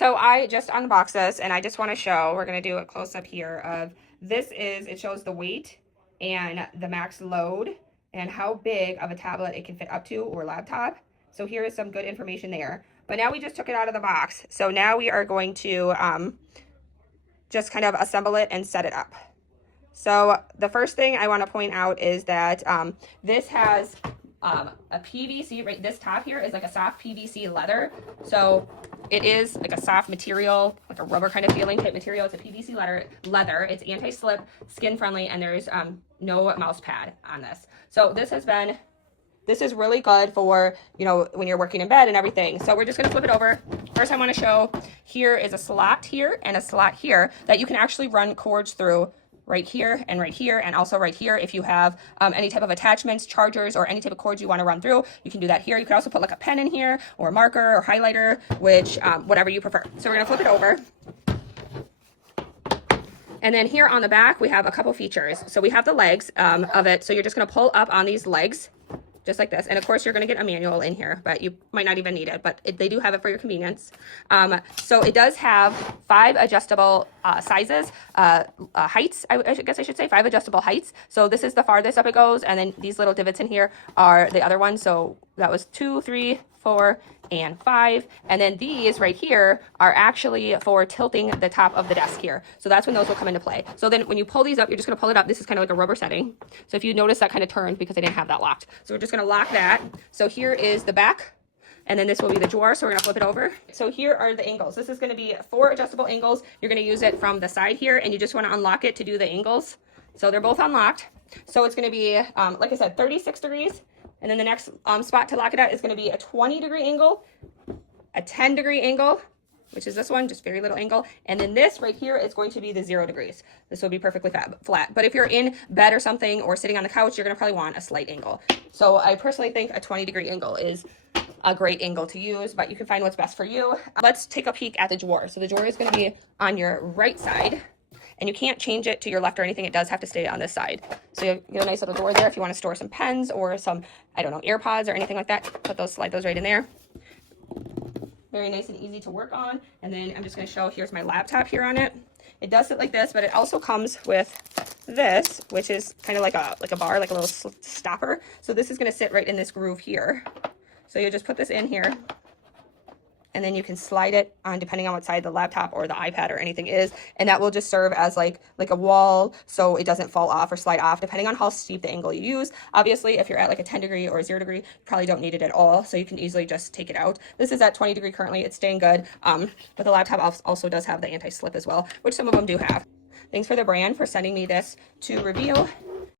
So I just unboxed this and I just want to show, we're going to do a close up here of it shows the weight and the max load and how big of a tablet it can fit up to or laptop. So here is some good information there. But now we just took it out of the box. So now we are going to just kind of assemble it and set it up. So the first thing I want to point out is that this has a PVC, right? This top here is like a soft PVC leather. So it is like a soft material, like a rubber kind of feeling type material. It's a PVC leather. It's anti-slip, skin friendly, and there's no mouse pad on this. So this is really good for, you know, when you're working in bed and everything. So we're just gonna flip it over. First I wanna show, here is a slot here and a slot here that you can actually run cords through right here and also right here. If you have any type of attachments, chargers, or any type of cords you want to run through, you can do that here. You can also put like a pen in here or a marker or highlighter, which whatever you prefer. So we're gonna flip it over. And then here on the back, we have a couple features. So we have the legs of it. So you're just gonna pull up on these legs, just like this. And of course, you're going to get a manual in here, but you might not even need it, but they do have it for your convenience. So it does have 5 adjustable heights, I guess I should say 5 adjustable heights. So this is the farthest up it goes, and then these little divots in here are the other ones. So that was 2, 3, 4, and 5. And then these right here are actually for tilting the top of the desk here. So that's when those will come into play. So then when you pull these up, you're just gonna pull it up. This is kind of like a rubber setting. So if you notice, that kind of turned because I didn't have that locked. So we're just gonna lock that. So here is the back. And then this will be the drawer, so we're gonna flip it over. So here are the angles. This is gonna be 4 adjustable angles. You're gonna use it from the side here, and you just wanna unlock it to do the angles. So they're both unlocked. So it's gonna be, like I said, 36 degrees. And then the next spot to lock it at is going to be a 20-degree angle, a 10-degree angle, which is this one, just very little angle. And then this right here is going to be the 0 degrees. This will be perfectly flat. But if you're in bed or something or sitting on the couch, you're going to probably want a slight angle. So I personally think a 20-degree angle is a great angle to use, but you can find what's best for you. Let's take a peek at the drawer. So the drawer is going to be on your right side. And you can't change it to your left or anything. It does have to stay on this side. So you get a nice little drawer there if you want to store some pens or some, I don't know, AirPods or anything like that. Slide those right in there. Very nice and easy to work on. And then I'm just going to show, here's my laptop here on it. It does sit like this, but it also comes with this, which is kind of like a bar, like a little stopper. So this is going to sit right in this groove here. So you just put this in here. And then you can slide it on depending on what side the laptop or the iPad or anything is, and that will just serve as like a wall so it doesn't fall off or slide off depending on how steep the angle you use. Obviously, if you're at like a 10 degree or 0 degree, you probably don't need it at all, so you can easily just take it out. This is at 20 degree currently. It's staying good, but the laptop also does have the anti-slip as well, which some of them do have. Thanks for the brand for sending me this to review.